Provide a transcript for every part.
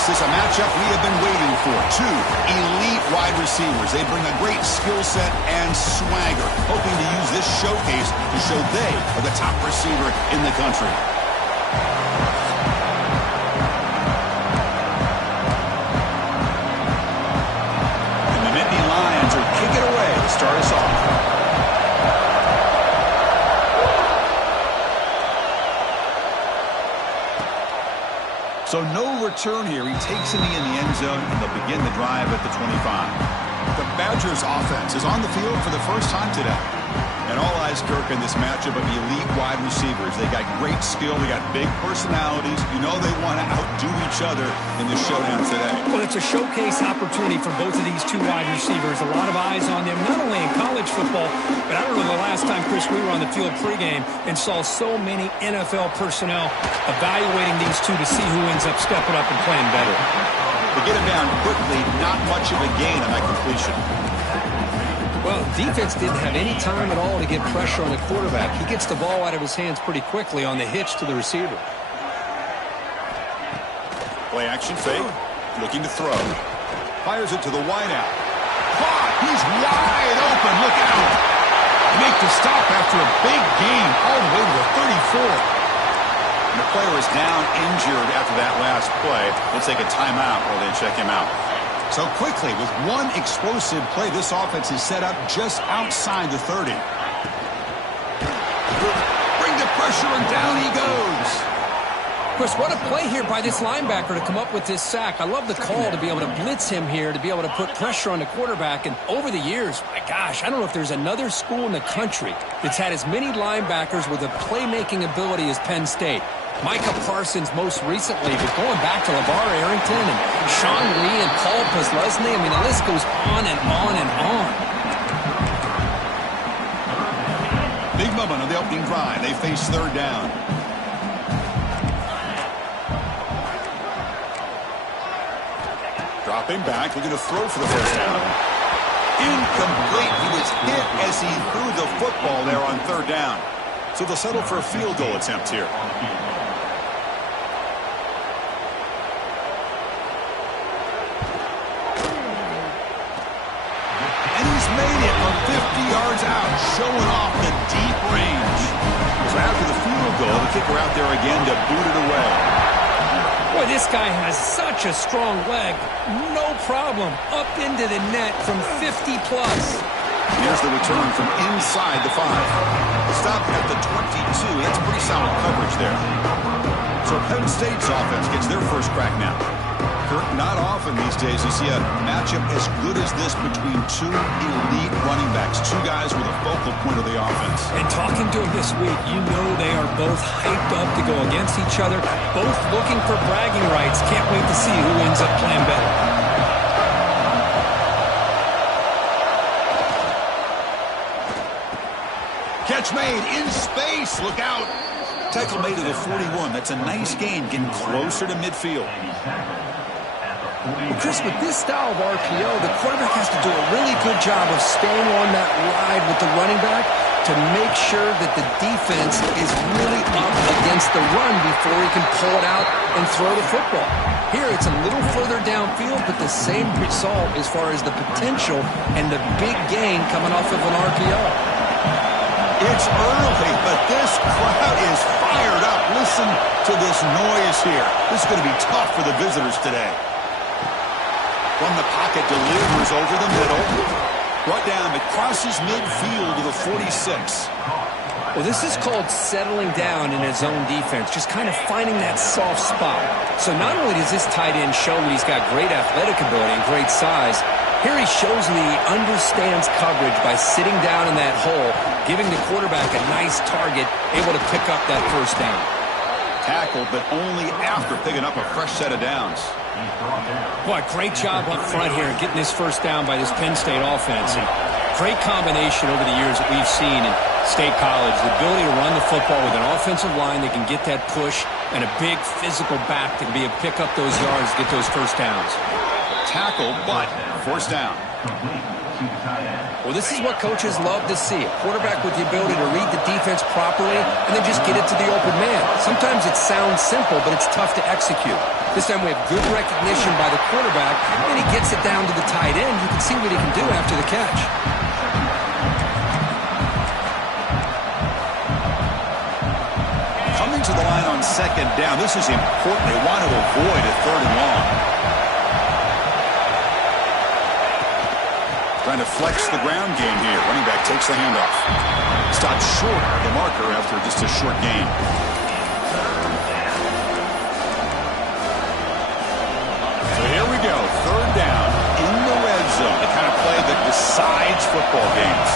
This is a matchup we have been waiting for. Two elite wide receivers. They bring a great skill set and swagger, hoping to use this showcase to show they are the top receiver in the country. And the Nittany Lions are kicking away to start us off. So no return here. He takes it in the end zone, and they'll begin the drive at the 25. The Badgers offense is on the field for the first time today. And all eyes, Kirk, in this matchup of the elite wide receivers. They got great skill. They got big personalities. You know they want to outdo each other in the showdown today. Well, it's a showcase opportunity for both of these two wide receivers. A lot of eyes on them, not only in college football, but I don't know the last time, Chris, we were on the field pregame and saw so many NFL personnel evaluating these two to see who ends up stepping up and playing better. They get him down quickly, not much of a gain on that completion. Well, defense didn't have any time at all to get pressure on the quarterback. He gets the ball out of his hands pretty quickly on the hitch to the receiver. Play action fake, looking to throw. Fires it to the wideout. Caught! He's wide open. Look out! Make the stop after a big gain all the way to the 34. And the player is down injured after that last play. We'll take a timeout while they check him out. So quickly, with one explosive play, this offense is set up just outside the 30. Bring the pressure, and down he goes. Chris, what a play here by this linebacker to come up with this sack. I love the call to be able to blitz him here, to be able to put pressure on the quarterback. And over the years, my gosh, I don't know if there's another school in the country that's had as many linebackers with a playmaking ability as Penn State. Micah Parsons most recently, but going back to LeVar Arrington and Sean Lee and Paul Posluszny, I mean, the list goes on and on and on. Big moment on the opening drive. They face third down. Dropping back, looking to throw for the first down. Incomplete. He was hit as he threw the football there on third down. So they'll settle for a field goal attempt here. Made it from 50 yards out, showing off the deep range. So after the field goal, the kicker out there again to boot it away. Boy, this guy has such a strong leg. No problem. Up into the net from 50 plus. Here's the return from inside the 5. The stop at the 22. That's pretty solid coverage there. So Penn State's offense gets their first crack now. Kirk, not often these days you see a matchup as good as this between two elite running backs, two guys with a focal point of the offense. And talking to him this week, you know they are both hyped up to go against each other, both looking for bragging rights. Can't wait to see who ends up playing better. Catch made in space. Look out. Tackle made at the 41. That's a nice gain, getting closer to midfield. Well, Chris, with this style of RPO, the quarterback has to do a really good job of staying on that ride with the running back to make sure that the defense is really up against the run before he can pull it out and throw the football. Here, it's a little further downfield, but the same result as far as the potential and the big gain coming off of an RPO. It's early, but this crowd is fired up. Listen to this noise here. This is going to be tough for the visitors today. From the pocket, delivers over the middle. Brought down, but crosses midfield to the 46. Well, this is called settling down in his own defense, just kind of finding that soft spot. So not only does this tight end show that he's got great athletic ability and great size, here he shows that he understands coverage by sitting down in that hole, giving the quarterback a nice target, able to pick up that first down. Tackled, but only after picking up a fresh set of downs. Boy, great job up front here getting this first down by this Penn State offense. And great combination over the years that we've seen in State College. The ability to run the football with an offensive line that can get that push and a big physical back that can be able to pick up those yards, get those first downs. Tackle, but first down. Well, this is what coaches love to see. A quarterback with the ability to read the defense properly and then just get it to the open man. Sometimes it sounds simple, but it's tough to execute. This time we have good recognition by the quarterback, and he gets it down to the tight end. You can see what he can do after the catch. Coming to the line on second down. This is important. They want to avoid a third and long. Trying to flex the ground game here. Running back takes the handoff. Stopped short of the marker after just a short gain. So here we go. Third down in the red zone. The kind of play that decides football games.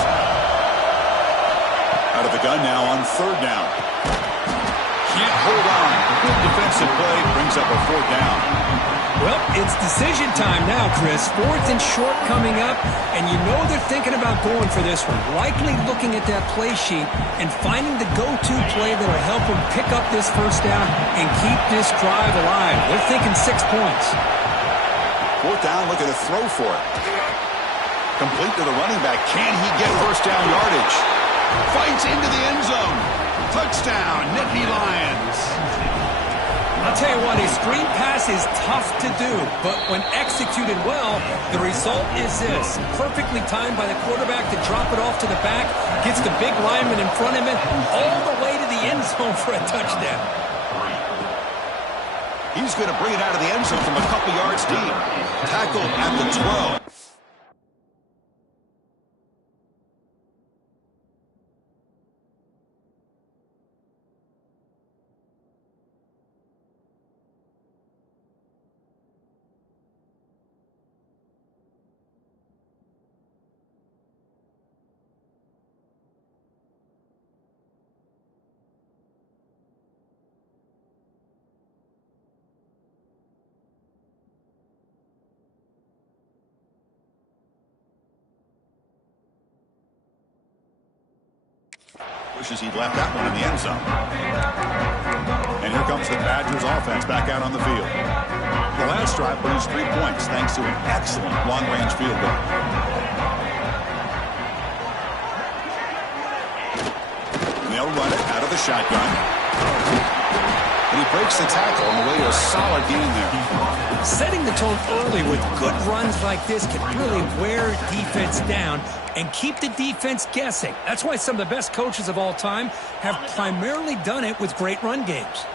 Out of the gun now on third down. Can't hold on. Good defensive play brings up a fourth down. Well, it's decision time now, Chris. Fourth and short coming up, and you know they're thinking about going for this one. Likely looking at that play sheet and finding the go-to play that will help them pick up this first down and keep this drive alive. They're thinking 6 points. Fourth down, looking to throw for it. Complete to the running back. Can he get first down yardage? Fights into the end zone. Touchdown, Nittany Lions. I'll tell you what, a screen pass is tough to do, but when executed well, the result is this. Perfectly timed by the quarterback to drop it off to the back, gets the big lineman in front of him, all the way to the end zone for a touchdown. He's going to bring it out of the end zone from a couple yards deep. Tackled at the 12. Wishes he'd left that one in the end zone. And here comes the Badgers offense back out on the field. The last drive produced 3 points thanks to an excellent long-range field goal. And they'll run it out of the shotgun. And he breaks the tackle on the way to a solid gain there. Setting the tone early with good runs like this can really wear defense down and keep the defense guessing. That's why some of the best coaches of all time have primarily done it with great run games.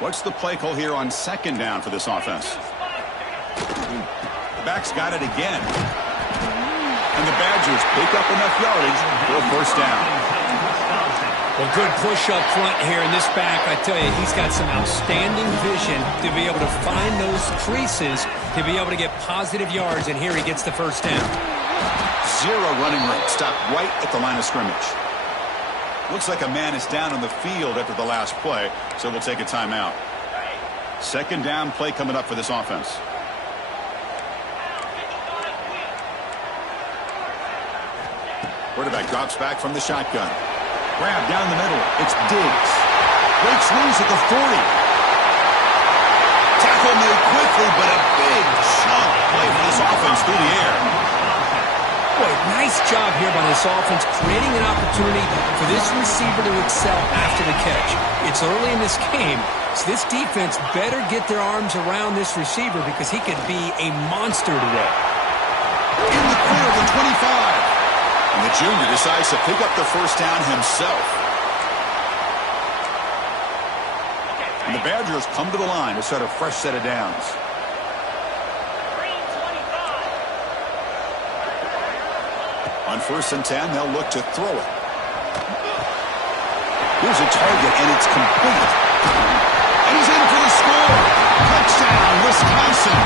What's the play call here on second down for this offense? The back's got it again. And the Badgers pick up enough yardage for a first down. Well, good push up front here in this back. I tell you, he's got some outstanding vision to be able to find those creases, to be able to get positive yards, and here he gets the first down. Zero running room. Stopped right at the line of scrimmage. Looks like a man is down on the field after the last play, so we'll take a timeout. Second down play coming up for this offense. Quarterback drops back from the shotgun. Grab down the middle. It's Diggs. Breaks loose at the 40. Tackle made quickly, but a big chunk play for this offense through the air. Boy, nice job here by this offense, creating an opportunity for this receiver to excel after the catch. It's early in this game, so this defense better get their arms around this receiver because he could be a monster today. In the clear of the 25. And the junior decides to pick up the first down himself. And the Badgers come to the line to start a fresh set of downs. On 1st and 10, they'll look to throw it. Here's a target, and it's complete. And he's in for the score. Touchdown, Wisconsin.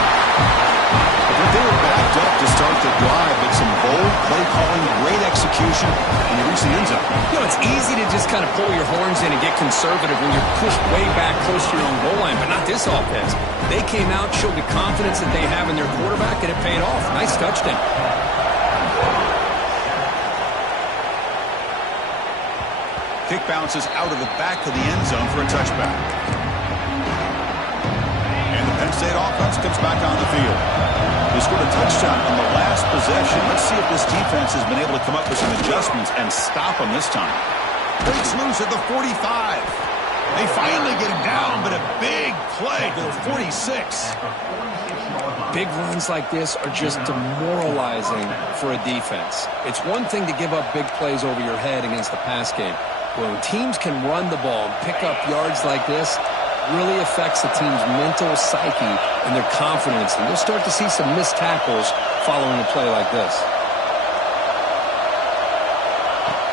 But they were backed up to start the drive, but some bold play calling, great execution, and they reach the end zone. You know, it's easy to just kind of pull your horns in and get conservative when you're pushed way back close to your own goal line, but not this offense. They came out, showed the confidence that they have in their quarterback, and it paid off. Nice touchdown. Kick bounces out of the back of the end zone for a touchback. And the Penn State offense comes back on the field. They scored a touchdown on the last last possession. Let's see if this defense has been able to come up with some adjustments and stop them this time. Breaks loose at the 45. They finally get him down, but a big play to the 46. Big runs like this are just demoralizing for a defense. It's one thing to give up big plays over your head against the pass game. When teams can run the ball and pick up yards like this, it really affects the team's mental psyche and their confidence. And you'll start to see some missed tackles following a play like this.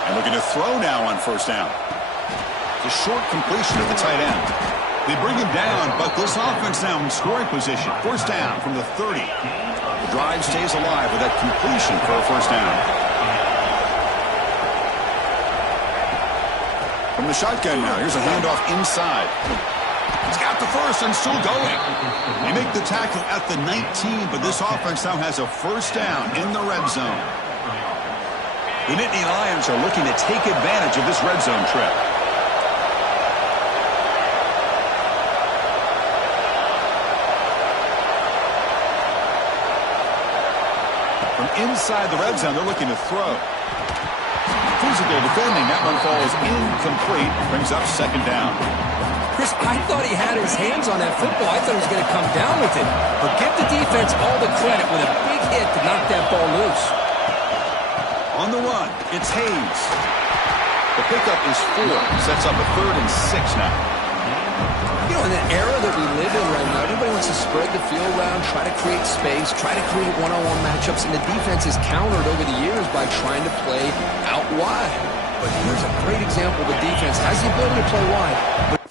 And looking to throw now on first down. A short completion at the tight end. They bring him down, but this offense now in scoring position. First down from the 30. The drive stays alive with that completion for a first down. From the shotgun now, here's a handoff inside. He's got the first and still going. They make the tackle at the 19, but this offense now has a first down in the red zone. The Nittany Lions are looking to take advantage of this red zone trip. From inside the red zone, they're looking to throw. Physical defending. That one falls incomplete. Brings up second down. Chris, I thought he had his hands on that football. I thought he was going to come down with it. But give the defense all the credit with a big hit to knock that ball loose. On the run, it's Hayes. The pickup is 4. Sets up a 3rd and 6 now. You know, in the era that we live in right now, everybody wants to spread the field around, try to create space, try to create one-on-one matchups, and the defense is countered over the years by trying to play out wide. But here's a great example. The defense has the ability to play wide, but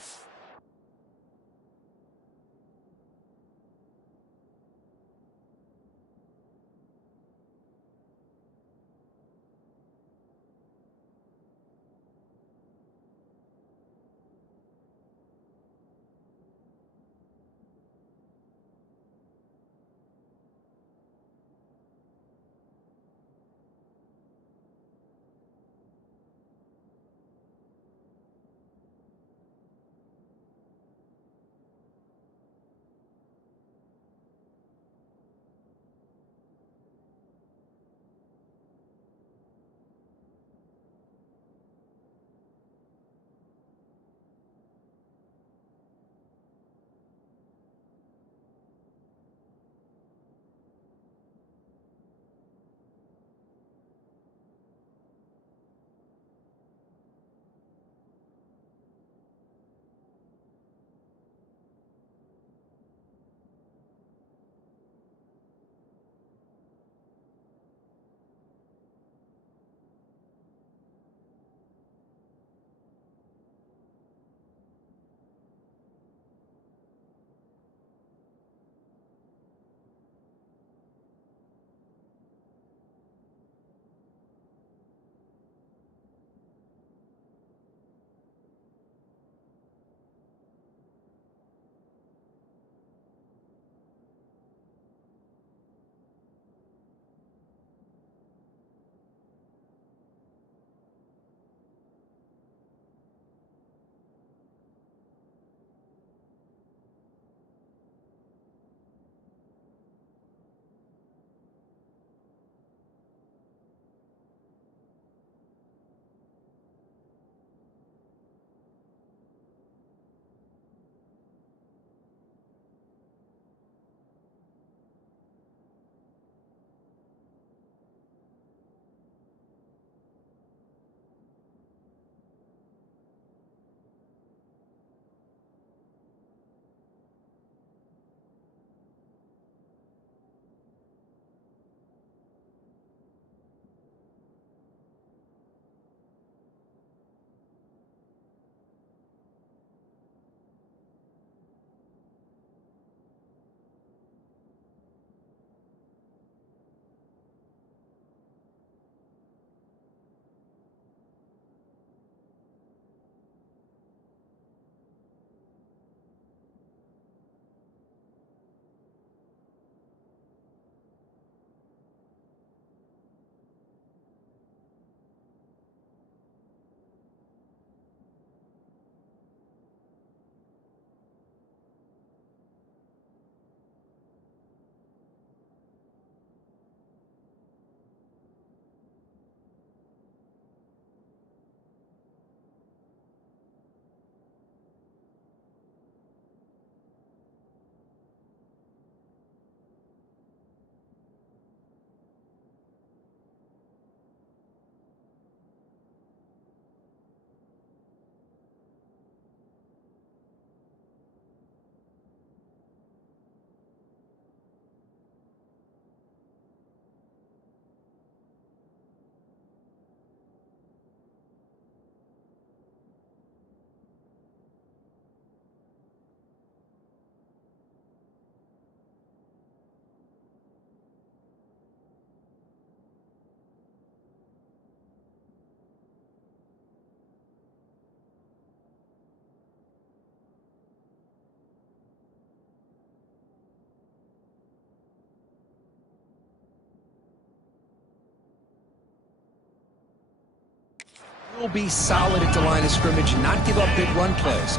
still be solid at the line of scrimmage and not give up big run plays.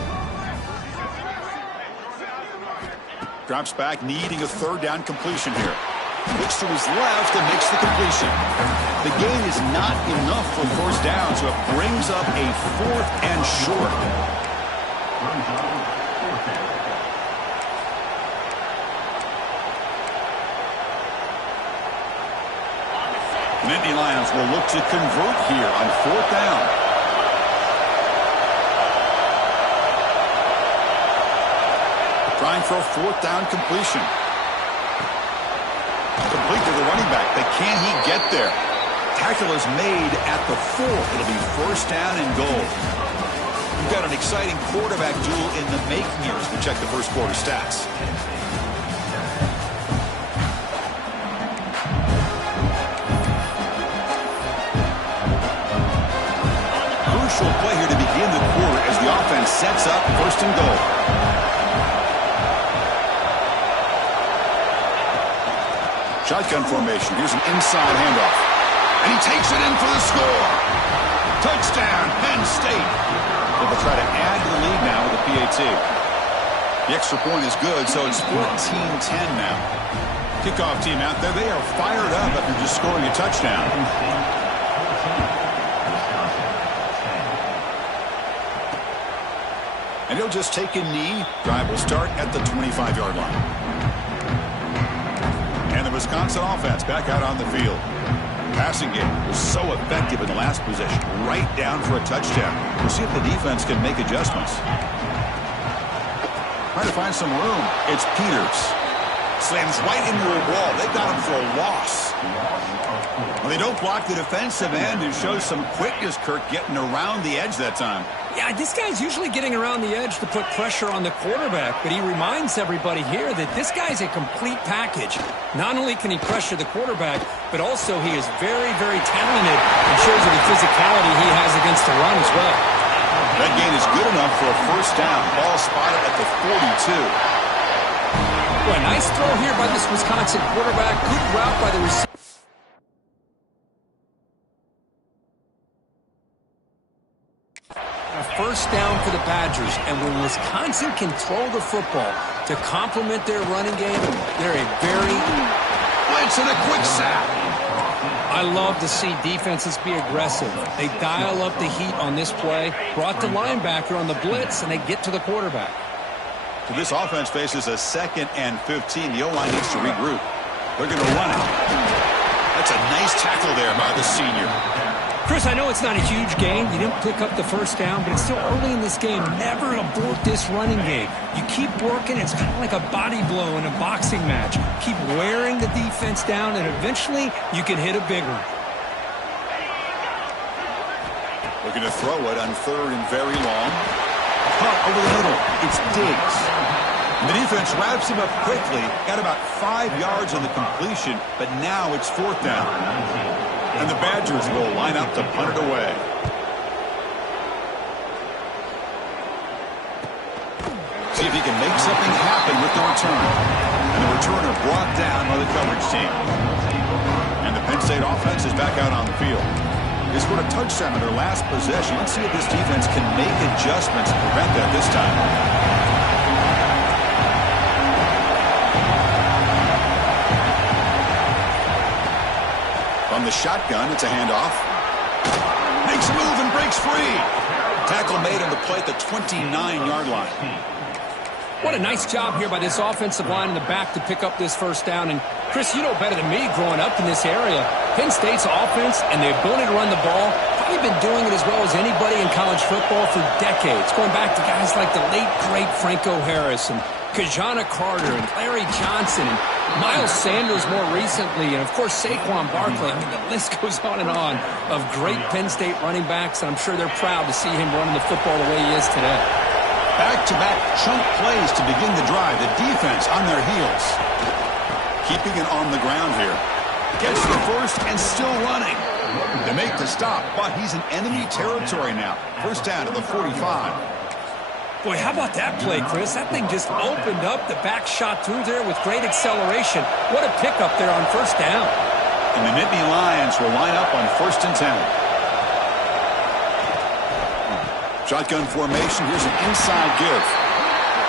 Drops back, needing a third down completion here. Looks to his left and makes the completion. The gain is not enough for first down, so it brings up a 4th and short. The Nittany Lions will look to convert here on 4th down. Trying for a 4th down completion. Complete to the running back, but can he get there? Tackle is made at the 4. It'll be first down and goal. We've got an exciting quarterback duel in the making here as we check the first quarter stats. Crucial play here to begin the quarter as the offense sets up first and goal. Shotgun formation. Here's an inside handoff. And he takes it in for the score. Touchdown, Penn State. They'll try to add to the lead now with a PAT. The extra point is good, so it's 14-10 now. Kickoff team out there. They are fired up after just scoring a touchdown. And he'll just take a knee. Drive will start at the 25-yard line. And the Wisconsin offense back out on the field. Passing game was so effective in the last possession, right down for a touchdown. We'll see if the defense can make adjustments. Trying to find some room. It's Peters. Slams right into a wall. They got him for a loss. Well, they don't block the defensive end and show some quickness, Kirk, getting around the edge that time. Yeah, this guy's usually getting around the edge to put pressure on the quarterback, but he reminds everybody here that this guy's a complete package. Not only can he pressure the quarterback, but also he is very, very talented and shows you the physicality he has against the run as well. That gain is good enough for a first down. Ball spotted at the 42. Boy, nice throw here by this Wisconsin quarterback. Good route by the receiver. First down for the Badgers, and when Wisconsin can throw the football to complement their running game, they're a very blitz and a quick sack. I love to see defenses be aggressive. They dial up the heat on this play, brought the linebacker on the blitz, and they get to the quarterback. So this offense faces a 2nd and 15. The O-line needs to regroup. They're going to run it. That's a nice tackle there by the senior. Chris, I know it's not a huge gain. You didn't pick up the first down, but it's still early in this game. Never abort this running game. You keep working. It's kind of like a body blow in a boxing match. Keep wearing the defense down, and eventually you can hit a big one. Looking to throw it on 3rd and very long. Punt over the middle. It's Diggs. The defense wraps him up quickly. Got about 5 yards on the completion, but now it's 4th down. And the Badgers will line up to punt it away. See if he can make something happen with the return. And the returner brought down by the coverage team. And the Penn State offense is back out on the field. They scored a touchdown on their last possession. Let's see if this defense can make adjustments to prevent that this time. On the shotgun, it's a handoff. Makes a move and breaks free. Tackle made on the play at the 29-yard line. What a nice job here by this offensive line in the back to pick up this first down. And, Chris, you know better than me growing up in this area. Penn State's offense and the ability to run the ball, probably been doing it as well as anybody in college football for decades, going back to guys like the late, great Franco Harris and Kajana Carter and Larry Johnson and Miles Sanders more recently, and, of course, Saquon Barkley. I mean, the list goes on and on of great Penn State running backs, and I'm sure they're proud to see him running the football the way he is today. Back-to-back chunk plays to begin the drive. The defense on their heels. Keeping it on the ground here. Gets the first and still running. They make the stop, but he's in enemy territory now. First down to the 45. Boy, how about that play, Chris? That thing just opened up. The back shot through there with great acceleration. What a pickup there on first down. And the Nittany Lions will line up on 1st and 10. Shotgun formation. Here's an inside give.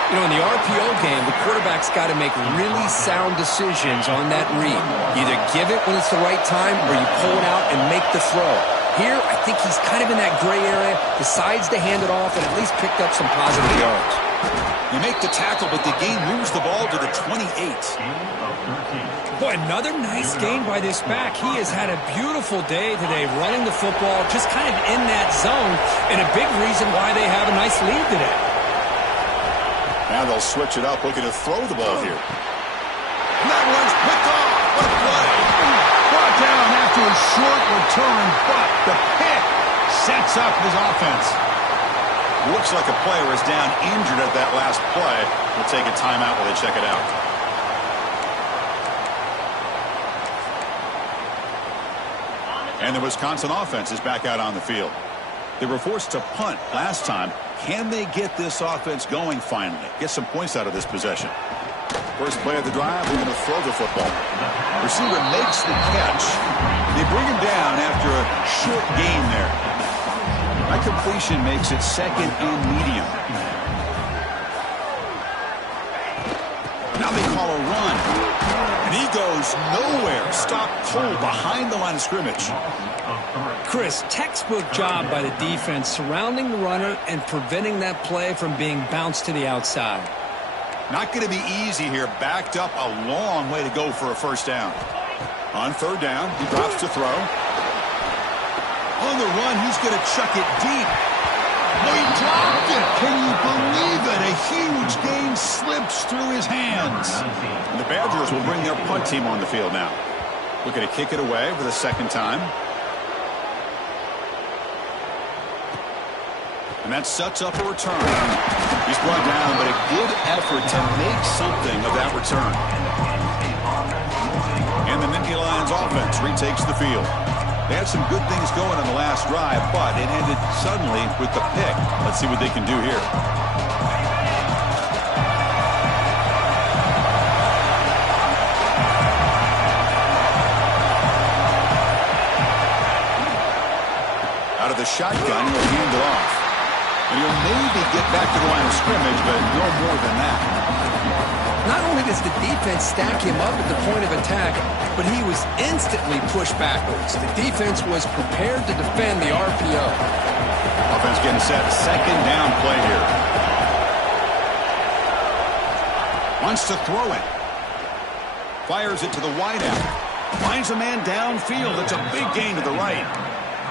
You know, in the RPO game, the quarterback's got to make really sound decisions on that read. Either give it when it's the right time or you pull it out and make the throw. Here, I think he's kind of in that gray area, decides to hand it off and at least picked up some positive yards. You make the tackle, but the game moves the ball to the 28. Boy, another nice game by this back. He has had a beautiful day today running the football, just kind of in that zone, and a big reason why they have a nice lead today. Now they'll switch it up, looking to throw the ball here. And that one's picked off. What a play. Brought down after a short return, but the pick sets up his offense. Looks like a player is down injured at that last play. We'll take a timeout while they check it out. And the Wisconsin offense is back out on the field. They were forced to punt last time. Can they get this offense going finally? Get some points out of this possession. First play of the drive, we're going to throw the football. Receiver makes the catch. They bring him down after a short gain there. That completion makes it second and medium. Now they call a run. And he goes nowhere. Stopped cold behind the line of scrimmage. Chris, textbook job by the defense surrounding the runner and preventing that play from being bounced to the outside. Not going to be easy here. Backed up a long way to go for a first down. On third down, he drops to throw. On the run, he's going to chuck it deep. Oh, he dropped it. Can you believe it? A huge gain slips through his hands. And the Badgers will bring their punt team on the field now. Looking to kick it away for the second time. And that sets up a return. He's brought down, but a good effort to make something of that return. And the Nittany Lions offense retakes the field. They had some good things going on the last drive, but it ended suddenly with the pick. Let's see what they can do here. Out of the shotgun, he'll hand it off. And he'll maybe get back to the line of scrimmage, but no more than that. Not only does the defense stack him up at the point of attack, but he was instantly pushed backwards. The defense was prepared to defend the RPO. Offense getting set. Second down play here. Wants to throw it. Fires it to the wideout. Finds a man downfield. It's a big gain to the right.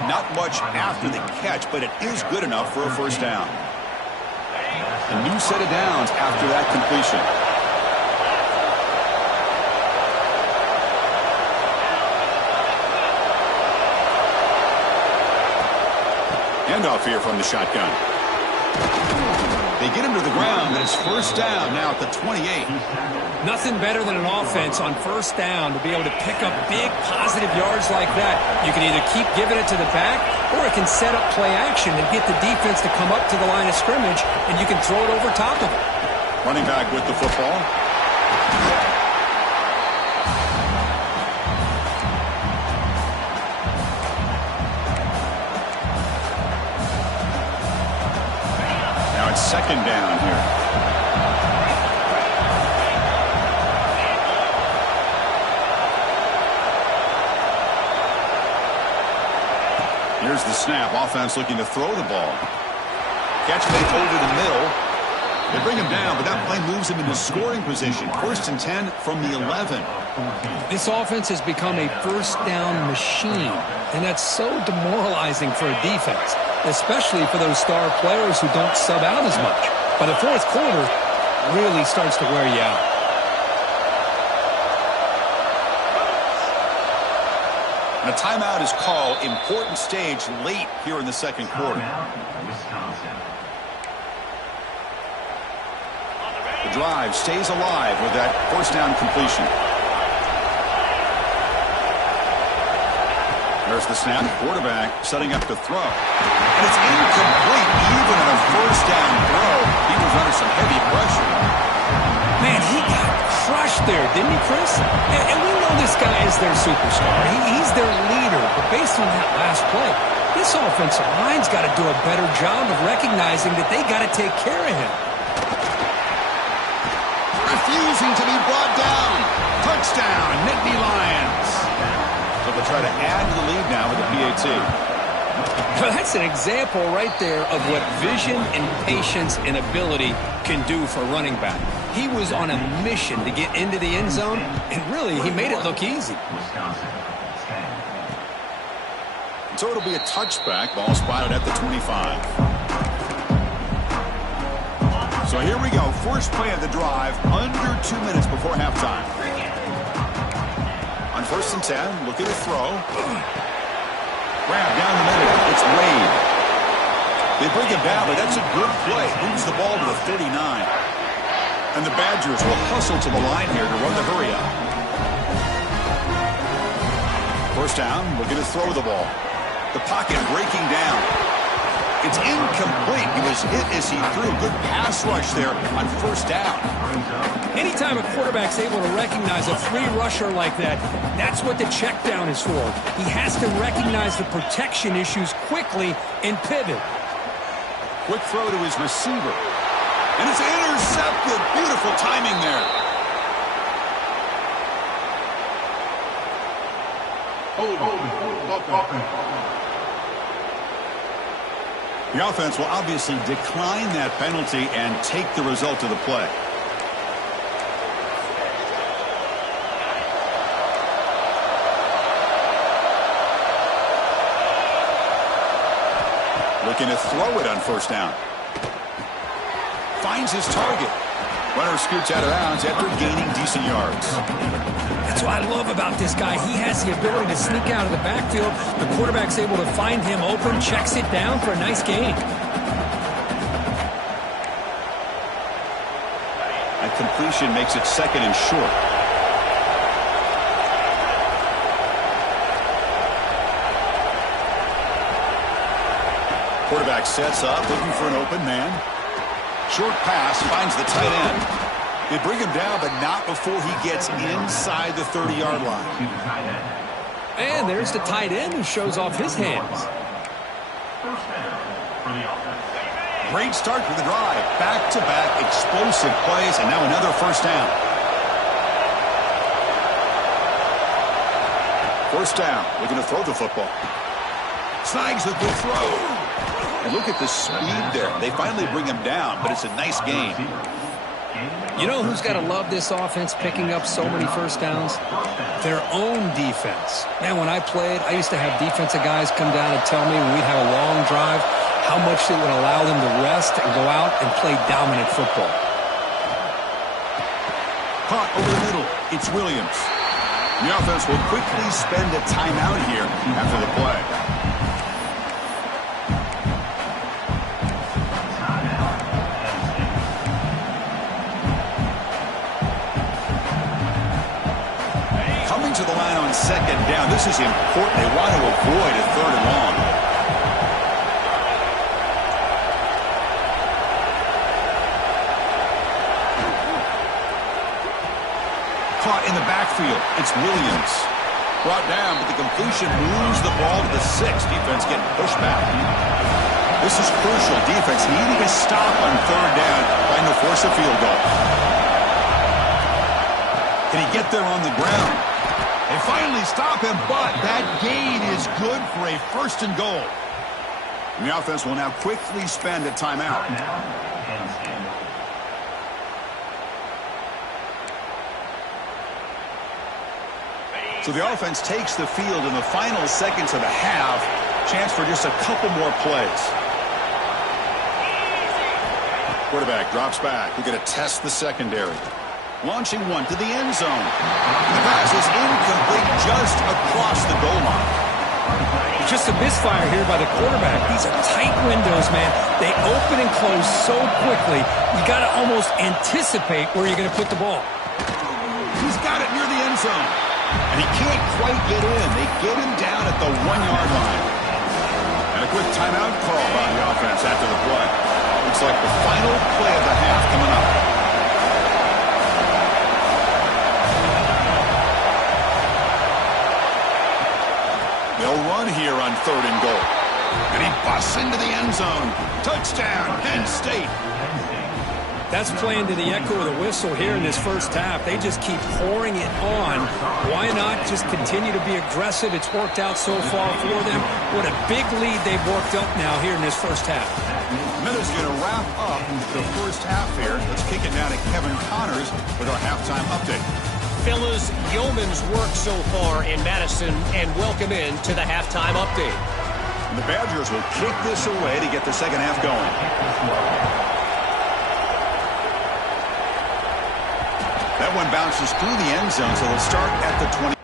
Not much after the catch, but it is good enough for a first down. A new set of downs after that completion. Handoff here from the shotgun. They get him to the ground, and it's first down now at the 28. Nothing better than an offense on first down to be able to pick up big positive yards like that. You can either keep giving it to the back, or it can set up play action and get the defense to come up to the line of scrimmage, and you can throw it over top of it. Running back with the football. Second down here. Here's the snap. Offense looking to throw the ball. Catch made over the middle. They bring him down, but that play moves him into scoring position. First and 10 from the 11. This offense has become a first down machine, and that's so demoralizing for a defense, especially for those star players who don't sub out as much. By the fourth quarter, really starts to wear you out. And a timeout is called. Important stage late here in the second quarter. The drive stays alive with that first down completion. There's the snap. Quarterback setting up to throw. And it's incomplete even on a first down throw. He was under some heavy pressure. Man, he got crushed there, didn't he, Chris? And we know this guy is their superstar. He's their leader. But based on that last play, This offensive line's got to do a better job of recognizing that they got to take care of him. Refusing to be brought down. Touchdown, Nittany Lions. So they'll try to add to the lead now with the PAT. Well, that's an example right there of what vision and patience and ability can do for a running back. He was on a mission to get into the end zone, and really, he made it look easy. So it'll be a touchback. Ball spotted at the 25. So here we go. First play of the drive, under 2 minutes before halftime. On 1st and 10, looking to throw. Grab down the middle. It's Wade. They bring him down, but that's a good play. Moves the ball to the 39. And the Badgers will hustle to the line here to run the hurry up. First down, looking to throw the ball. The pocket breaking down. It's incomplete. He was hit as he threw. Good pass rush there on first down. Anytime a quarterback's able to recognize a free rusher like that, that's what the check down is for. He has to recognize the protection issues quickly and pivot. Quick throw to his receiver. And it's intercepted. Beautiful timing there. The offense will obviously decline that penalty and take the result of the play. Looking to throw it on first down. Finds his target. Runner scoots out of bounds after gaining decent yards. That's what I love about this guy. He has the ability to sneak out of the backfield. The quarterback's able to find him open, checks it down for a nice gain. That completion makes it second and short. Quarterback sets up, looking for an open man. Short pass, finds the tight end. They bring him down, but not before he gets inside the 30-yard line. And there's the tight end who shows off his hands. Great start for the drive. Back-to-back explosive plays, and now another first down. First down, looking to throw the football. Snags with the throw. And look at the speed there. They finally bring him down, but it's a nice gain. You know who's got to love this offense picking up so many first downs? Their own defense. Man, when I played, I used to have defensive guys come down and tell me when we'd have a long drive how much it would allow them to rest and go out and play dominant football. Caught over the middle. It's Williams. The offense will quickly spend a timeout here after the play. To the line on second down. This is important. They want to avoid a third and long. Caught in the backfield. It's Williams. Brought down, but the completion moves the ball to the 6. Defense getting pushed back. This is crucial. Defense needing a stop on third down, trying to force a field goal. Can he get there on the ground? They finally stop him, but that gain is good for a first and goal. And the offense will now quickly spend a timeout. So the offense takes the field in the final seconds of the half. Chance for just a couple more plays. Quarterback drops back. We're going to test the secondary. Launching one to the end zone. The pass is incomplete just across the goal line. Just a misfire here by the quarterback. These are tight windows, man. They open and close so quickly. You got to almost anticipate where you're going to put the ball. He's got it near the end zone. And he can't quite get in. They get him down at the 1-yard line. And a quick timeout call by the offense after the play. Looks like the final play of the half coming up. They'll run here on third and goal. And he busts into the end zone. Touchdown, Penn State. That's playing to the echo of the whistle here in this first half. They just keep pouring it on. Why not just continue to be aggressive? It's worked out so far for them. What a big lead they've worked up now here in this first half. Minutes going to wrap up the first half here. Let's kick it down to Kevin Connors with our halftime update. Fellas, yeoman's work so far in Madison, and welcome in to the halftime update. And the Badgers will kick this away to get the second half going. That one bounces through the end zone, so they'll start at the 20.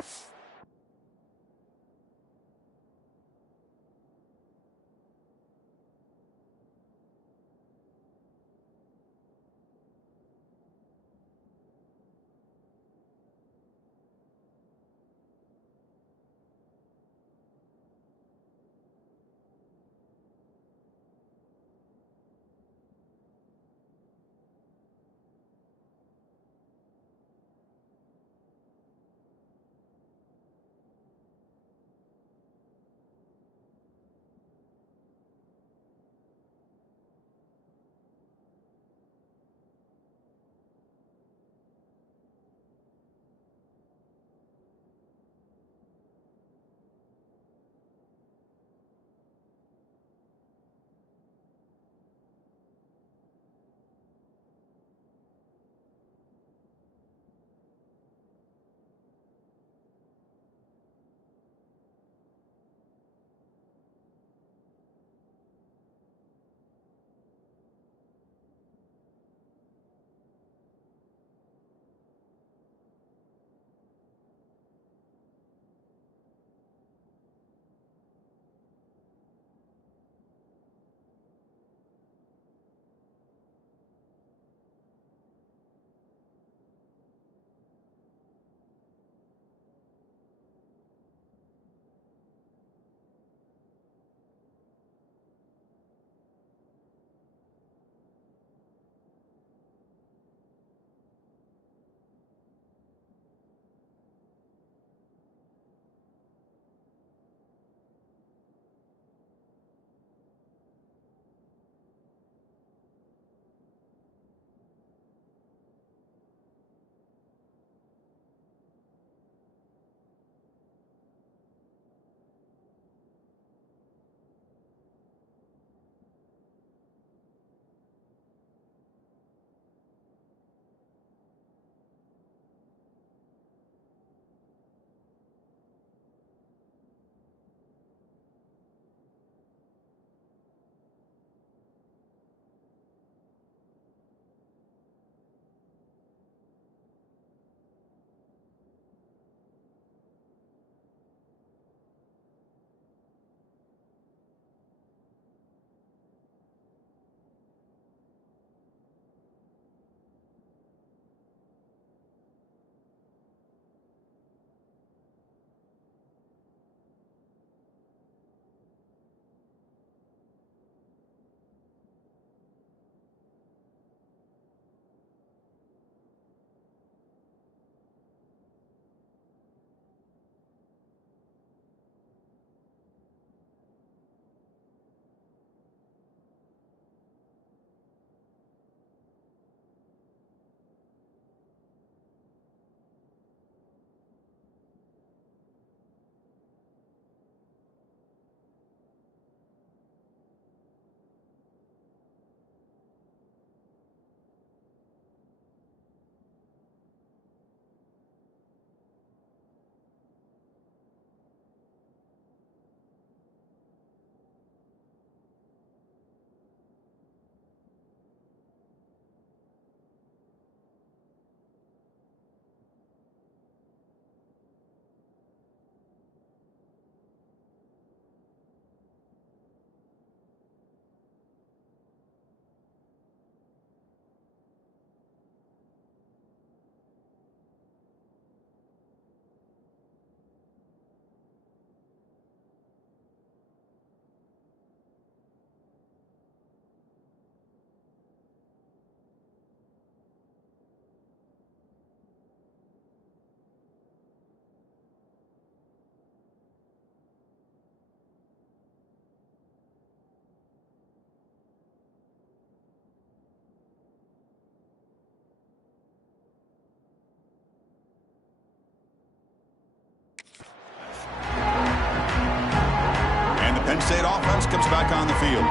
Penn State offense comes back on the field.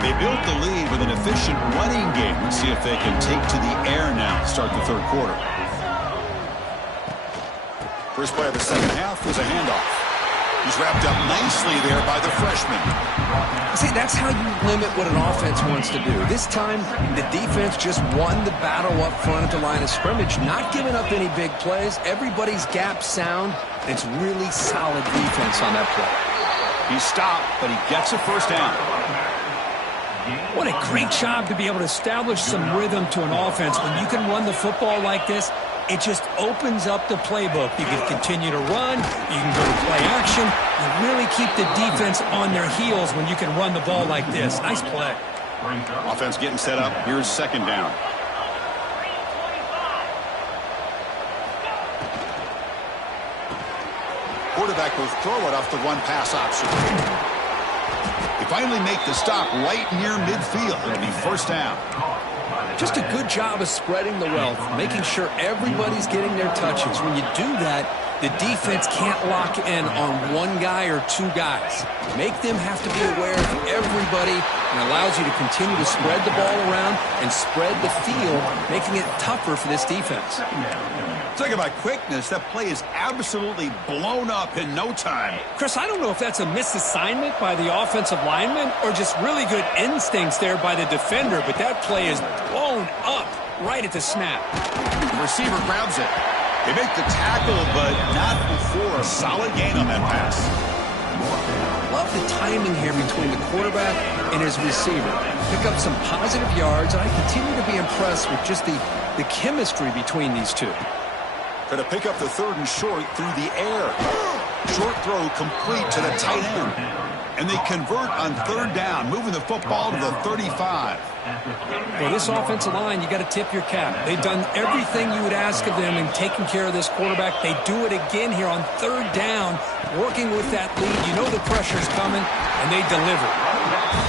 They built the lead with an efficient running game. Let's see if they can take to the air now to start the third quarter. First play of the second half was a handoff. He's wrapped up nicely there by the freshman. See, that's how you limit what an offense wants to do. This time, the defense just won the battle up front at the line of scrimmage, not giving up any big plays. Everybody's gap sound. It's really solid defense on that play. He stopped, but he gets a first down. What a great job to be able to establish some rhythm to an offense. When you can run the football like this, it just opens up the playbook. You can continue to run. You can go to play action. You really keep the defense on their heels when you can run the ball like this. Nice play. Offense getting set up. Here's second down. Quarterback will throw it off the one-pass option. They finally make the stop right near midfield. It'll be first down. Just a good job of spreading the wealth, making sure everybody's getting their touches. When you do that, the defense can't lock in on one guy or two guys. Make them have to be aware of everybody, and allows you to continue to spread the ball around and spread the field, making it tougher for this defense. Talk about quickness. That play is absolutely blown up in no time. Chris, I don't know if that's a misassignment by the offensive lineman or just really good instincts there by the defender, but that play is blown up right at the snap. The receiver grabs it. They make the tackle, but not before a solid gain on that pass. Love the timing here between the quarterback and his receiver. Pick up some positive yards, and I continue to be impressed with just the chemistry between these two. Going to pick up the third and short through the air. Short throw complete to the tight end. And they convert on third down, moving the football to the 35. Well, this offensive line, you got to tip your cap. They've done everything you would ask of them in taking care of this quarterback. They do it again here on third down, working with that lead. You know the pressure's coming, and they deliver.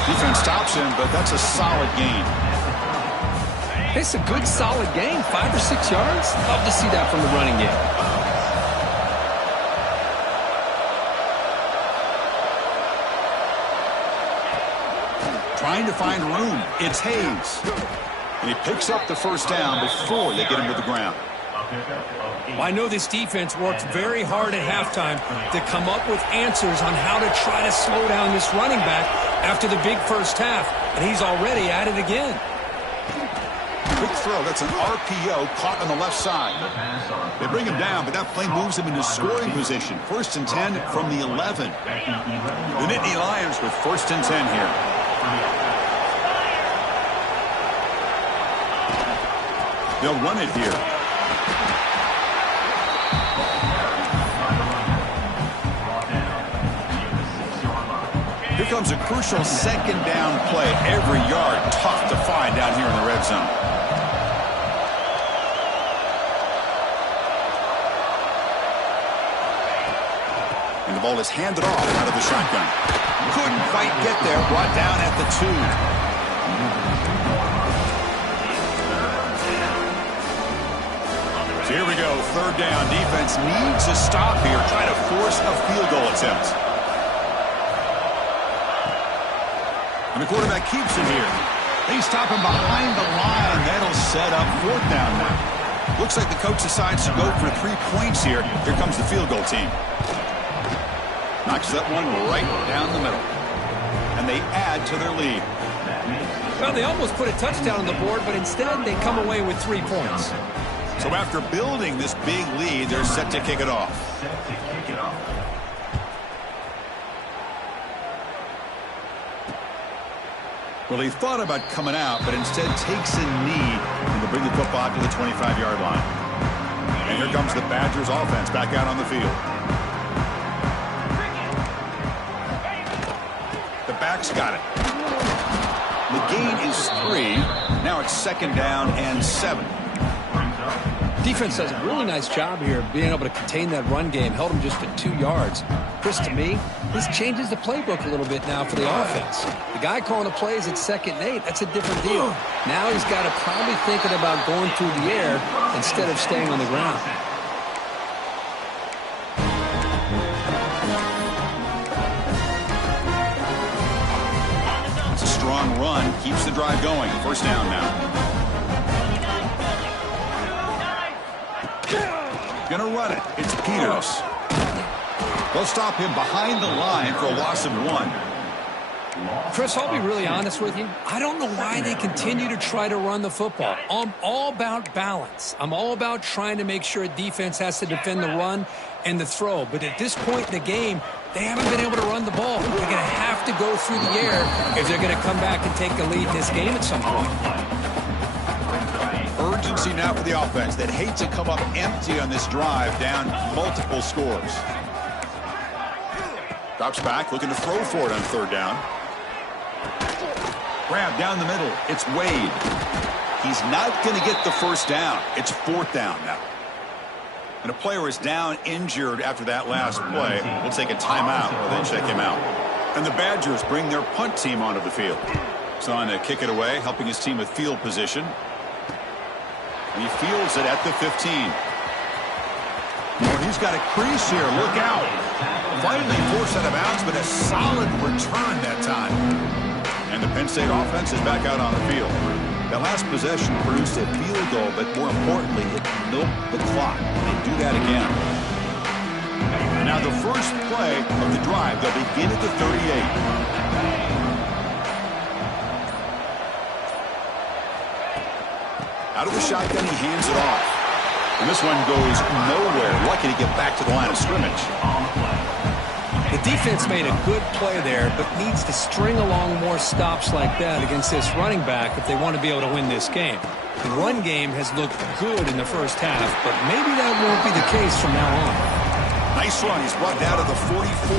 Defense stops him, but that's a solid gain. It's a good, solid gain, 5 or 6 yards. Love to see that from the running game. Trying to find room. It's Hayes. And he picks up the first down before they get him to the ground. Well, I know this defense worked very hard at halftime to come up with answers on how to try to slow down this running back after the big first half. And he's already at it again. Quick throw. That's an RPO caught on the left side. They bring him down, but that play moves him into scoring position. First and 10 from the 11. The Nittany Lions with first and 10 here. They'll run it here. Here comes a crucial second down play. Every yard tough to find down here in the red zone. And the ball is handed off out of the shotgun. Couldn't quite get there. Brought down at the 2. So here we go. Third down. Defense needs a stop here. Try to force a field goal attempt. And the quarterback keeps him here. They stop him behind the line. That'll set up fourth down now. Looks like the coach decides to go for 3 points here. Here comes the field goal team. Knocks that one right down the middle. And they add to their lead. Well, they almost put a touchdown on the board, but instead they come away with 3 points. So after building this big lead, they're set to kick it off. Well, he thought about coming out, but instead takes a knee and to bring the football to the 25-yard line. And here comes the Badgers offense back out on the field. The back's got it. The gain is 3. Now it's second down and 7. Defense does a really nice job here of being able to contain that run game. Held him just at 2 yards. Chris, to me, this changes the playbook a little bit now for the offense. The guy calling the plays at 2nd and 8, that's a different deal. Now he's got to probably thinking about going through the air instead of staying on the ground. keeps the drive going. First down now. Gonna run it. It's Peters. They'll stop him behind the line for a loss of 1. Chris, I'll be really honest with you. I don't know why they continue to try to run the football. I'm all about balance. I'm all about trying to make sure a defense has to defend the run and the throw. But at this point in the game, they haven't been able to run the ball. They're going to have to go through the air if they're going to come back and take the lead in this game at some point. Urgency now for the offense. They'd hate to come up empty on this drive, down multiple scores. Drops back, looking to throw for it on third down. Grab down the middle. It's Wade. He's not going to get the first down. It's fourth down now. And a player is down injured after that last play. We'll take a timeout or then check him out. And the Badgers bring their punt team onto the field. He's on to kick it away, helping his team with field position. And he fields it at the 15. Oh, he's got a crease here. Look out. Finally forced out of bounds, but a solid return that time. And the Penn State offense is back out on the field. That last possession produced a field goal, but more importantly, it milked the clock. They do that again. And now the first play of the drive, they'll begin at the 38. Out of the shotgun, he hands it off. And this one goes nowhere. Lucky to get back to the line of scrimmage. The defense made a good play there, but needs to string along more stops like that against this running back if they want to be able to win this game. The run game has looked good in the first half, but maybe that won't be the case from now on. Nice run. He's brought down to the 44.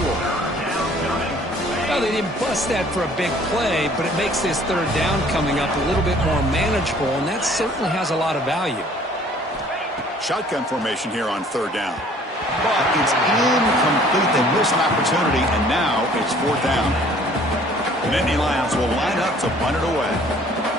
Well, they didn't bust that for a big play, but it makes this third down coming up a little bit more manageable, and that certainly has a lot of value. Shotgun formation here on third down. But it's incomplete. They miss an opportunity, and now it's fourth down. The Nittany Lions will line up to punt it away.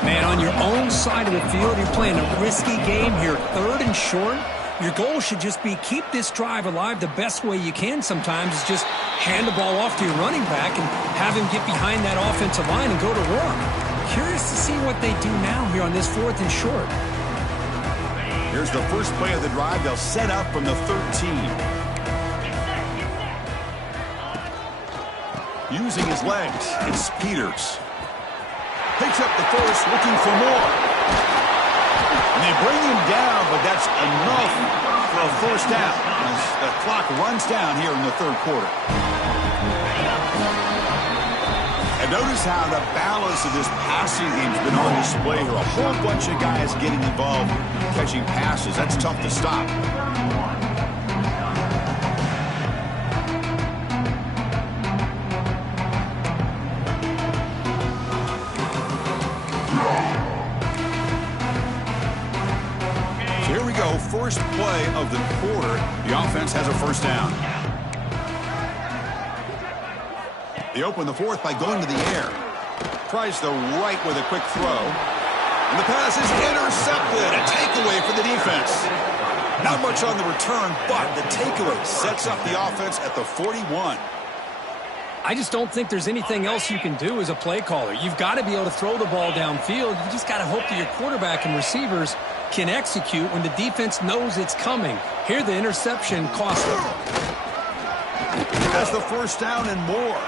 Man, on your own side of the field, you're playing a risky game here. Third and short. Your goal should just be keep this drive alive the best way you can sometimes is just hand the ball off to your running back and have him get behind that offensive line and go to work. Curious to see what they do now here on this fourth and short. Here's the first play of the drive. They'll set up from the 13. Using his legs, it's Peters. Picks up the first, looking for more. And they bring him down, but that's enough for a first down as the clock runs down here in the third quarter. And notice how the balance of this passing game has been on display here. A whole bunch of guys getting involved catching passes. That's tough to stop. So here we go. First play of the quarter. The offense has a first down. They open the fourth by going to the air. Tries the right with a quick throw. And the pass is intercepted. A takeaway for the defense. Not much on the return, but the takeaway sets up the offense at the 41. I just don't think there's anything else you can do as a play caller. You've got to be able to throw the ball downfield. You just got to hope that your quarterback and receivers can execute when the defense knows it's coming. Here, the interception cost them. Has the first down and more.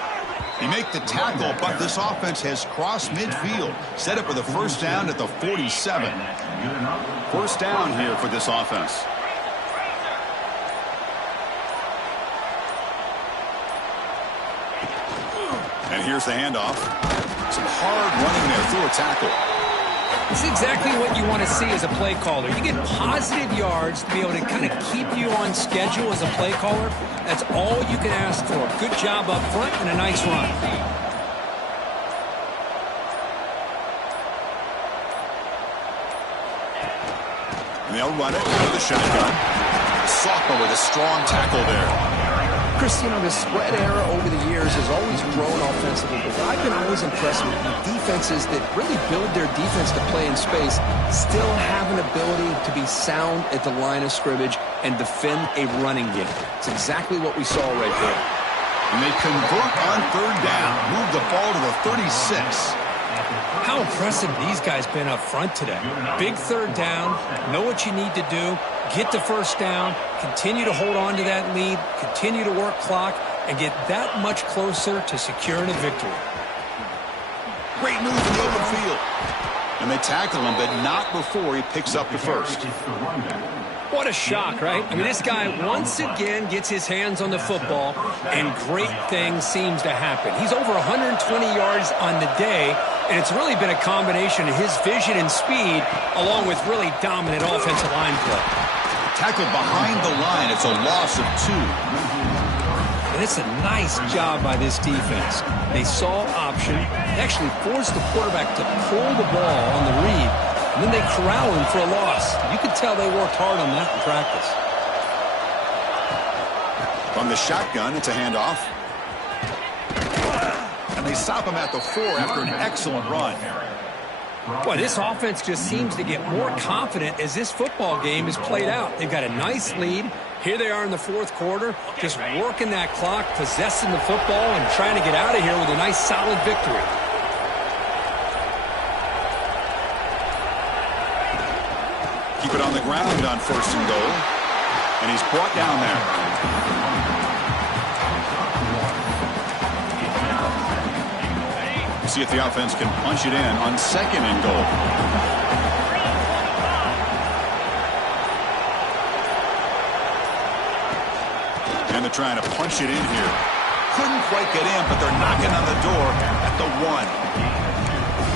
They make the tackle, but this offense has crossed midfield. Set up with a first down at the 47. First down here for this offense. And here's the handoff. Some hard running there through a tackle. It's exactly what you want to see as a play caller. You get positive yards to be able to kind of keep you on schedule as a play caller. That's all you can ask for. Good job up front and a nice run. And they'll run it out of the shotgun. Sophomore with a strong tackle there. Chris, you know, the spread era over the years has always grown offensively, but I've been always impressed with the defenses that really build their defense to play in space, still have an ability to be sound at the line of scrimmage and defend a running game. It's exactly what we saw right there. And they convert on third down, move the ball to the 36. How impressive these guys been up front today. Big third down, know what you need to do, get the first down, continue to hold on to that lead, continue to work clock, and get that much closer to securing a victory. Great move in the open field. And they tackle him, but not before he picks up the first. What a shock, right? I mean, this guy once again gets his hands on the football, and great things seems to happen. He's over 120 yards on the day, and it's really been a combination of his vision and speed, along with really dominant offensive line play. Tackled behind the line. It's a loss of 2. And it's a nice job by this defense. They saw option, actually forced the quarterback to pull the ball on the read, and then they corral him for a loss. You could tell they worked hard on that in practice. From the shotgun, it's a handoff. And they stop him at the 4 after an excellent run. Boy, this offense just seems to get more confident as this football game is played out. They've got a nice lead. Here they are in the fourth quarter, just working that clock, possessing the football, and trying to get out of here with a nice, solid victory. Keep it on the ground on 1st and goal. And he's brought down there. See if the offense can punch it in on 2nd and goal. And they're trying to punch it in here. Couldn't quite get in, but they're knocking on the door at the 1.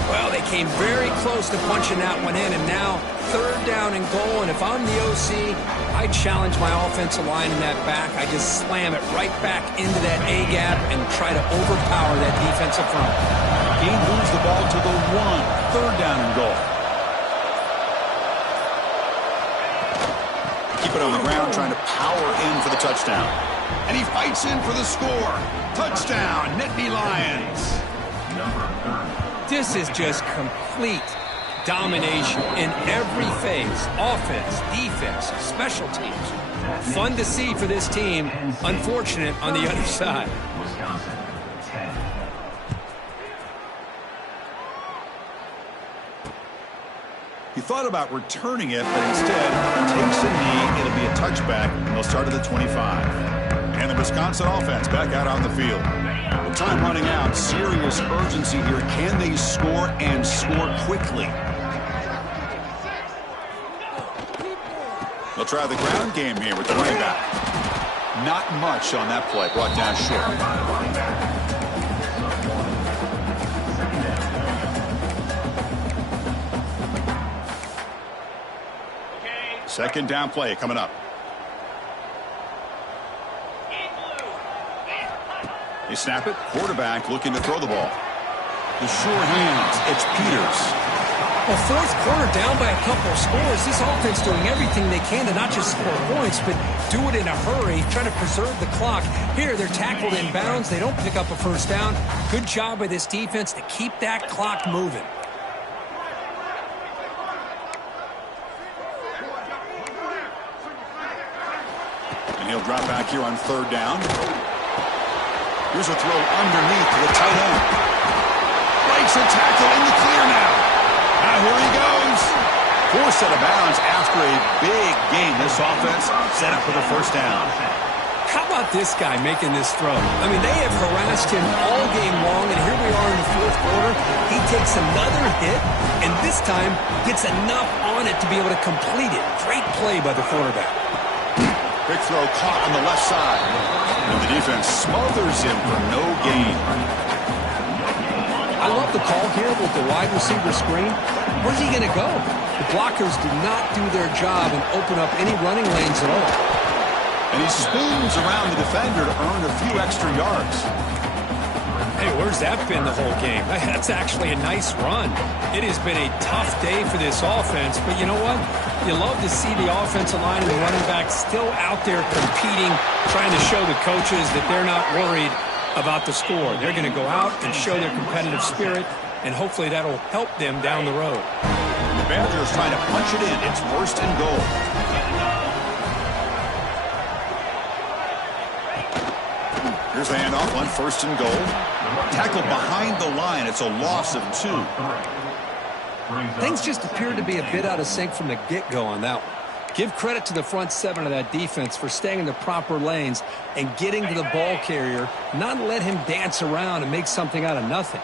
Well, they came very close to punching that one in, and now 3rd down and goal. And if I'm the OC, I challenge my offensive line in that back. I just slam it right back into that A-gap and try to overpower that defensive front. He moves the ball to the 1. 3rd down and goal. Keep it on the ground, trying to power in for the touchdown. And he fights in for the score. Touchdown, Nittany Lions. This is just complete domination in every phase. Offense, defense, special teams. Fun to see for this team. Unfortunate on the other side. He thought about returning it, but instead takes a knee. It'll be a touchback, and they'll start at the 25. And the Wisconsin offense back out on the field. With time running out, serious urgency here. Can they score and score quickly? They'll try the ground game here with the running back. Not much on that play, brought down short. 2nd down play coming up. They snap it. Quarterback looking to throw the ball. The sure hands. It's Peters. Well, 4th quarter down by a couple of scores. This offense doing everything they can to not just score points, but do it in a hurry, trying to preserve the clock. Here, they're tackled in bounds. They don't pick up a 1st down. Good job by this defense to keep that clock moving. And he'll drop back here on 3rd down. Here's a throw underneath to the tight end. Breaks a tackle in the clear now. Now here he goes. Forced out of bounds after a big game. This offense set up for the 1st down. How about this guy making this throw? I mean, they have harassed him all game long, and here we are in the 4th quarter. He takes another hit, and this time gets enough on it to be able to complete it. Great play by the quarterback. Big throw caught on the left side. And the defense smothers him for no gain. I love the call here with the wide receiver screen. Where's he going to go? The blockers do not do their job and open up any running lanes at all. And he spoons around the defender to earn a few extra yards. Hey, where's that been the whole game? That's actually a nice run. It has been a tough day for this offense, but you know what? You love to see the offensive line and the running back still out there competing, trying to show the coaches that they're not worried about the score. They're going to go out and show their competitive spirit, and hopefully that'll help them down the road. The Badgers trying to punch it in. It's 1st and goal. Here's the handoff on 1st and goal. Tackled behind the line. It's a loss of 2. Things just appeared to be a bit out of sync from the get-go on that one. Give credit to the front 7 of that defense for staying in the proper lanes and getting to the ball carrier, not let him dance around and make something out of nothing.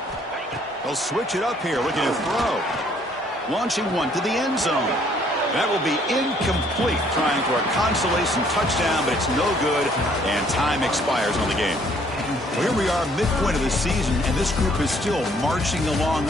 They'll switch it up here, looking to throw. Launching one to the end zone. That will be incomplete, trying for a consolation touchdown, but it's no good, and time expires on the game. Well, here we are, midpoint of the season, and this group is still marching along